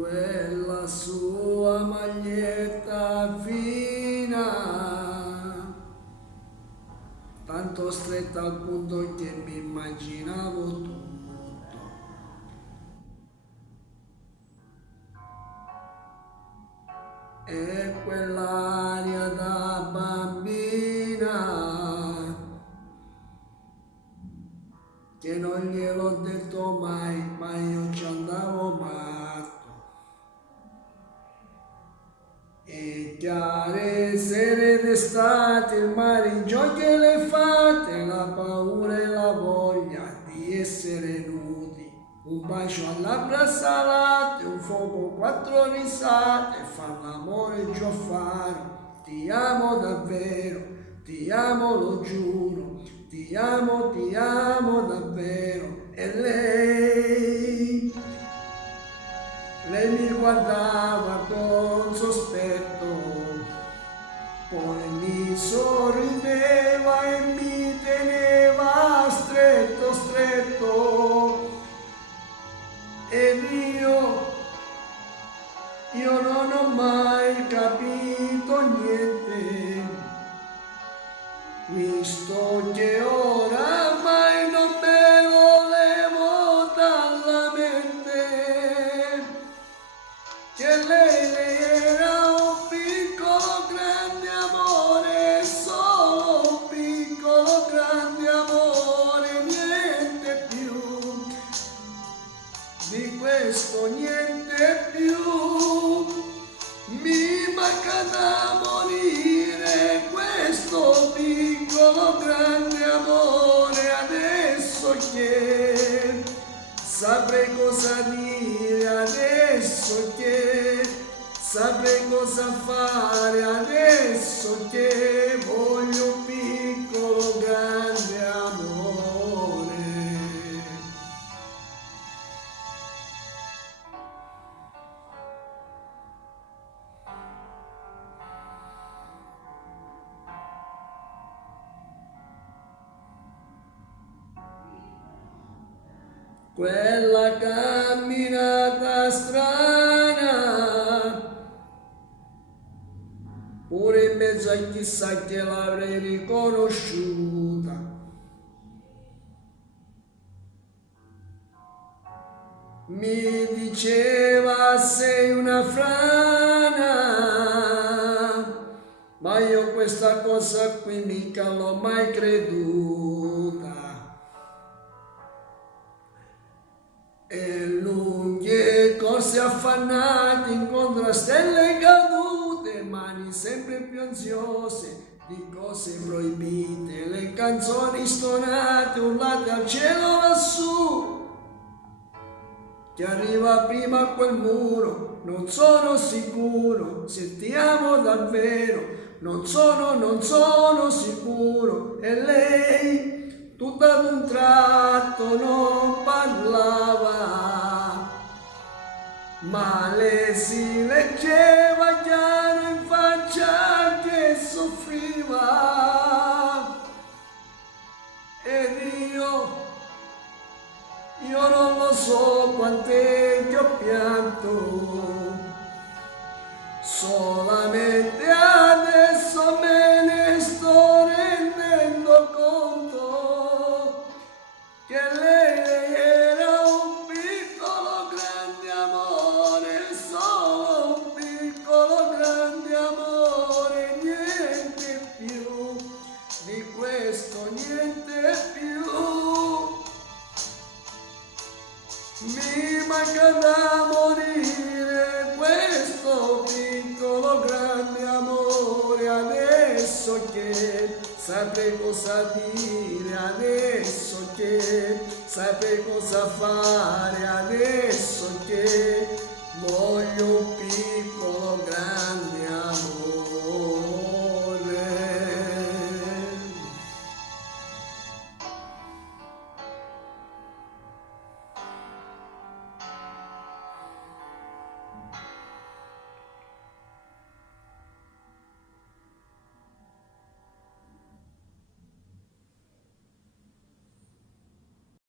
quella sua maglietta fina, tanto stretta al punto che mi immaginavo tutto. E quell'aria da bambina che non gliel'ho detto mai, ma io ci andavo matto. E chiare sere d'estate, il mare, i giochi e le fate, la paura e la voglia di essere nudi, un bacio a labbra salate, un fuoco, quattro risate, far l'amore giù a faro. Ti amo davvero, ti amo, lo giuro, ti amo davvero. E lei mi guardava con sospetto, poi mi sorrideva e mi teneva stretto, stretto. Ed io non ho mai capito niente, visto che oramai non me lo levo dalla mente, che lei era un piccolo grande amore, solo un piccolo grande amore, niente più, di questo niente più. Mi manca da morire questo piccolo grande amore, adesso che saprei cosa dire, adesso che saprei cosa fare, adesso che voglio un piccolo grande amore. Quella camminata strana, pure in mezzo a chissà che l'avrei riconosciuta. Mi diceva sei una frana, ma io questa cosa qui mica l'ho mai creduta. E lunghe corse affannate incontro a stelle cadute, mani sempre più ansiose di cose proibite, le canzoni stonate urlate al cielo lassù, che arriva prima a quel muro, non sono sicuro se ti amo davvero, non sono sicuro. E lei tutto ad un tratto non parlava, ma le si leggeva chiaro in faccia che soffriva. Ed io non lo so quant'è che ho pianto, solamente adesso me ne sto rendendo conto che lei era un piccolo grande amore, solo un piccolo grande amore, niente più, di questo niente più. Mi manca da morire questo piccolo grande amore, adesso che saprei cosa dire, adesso che saprei cosa fare, adesso che voglio un piccolo grande amore.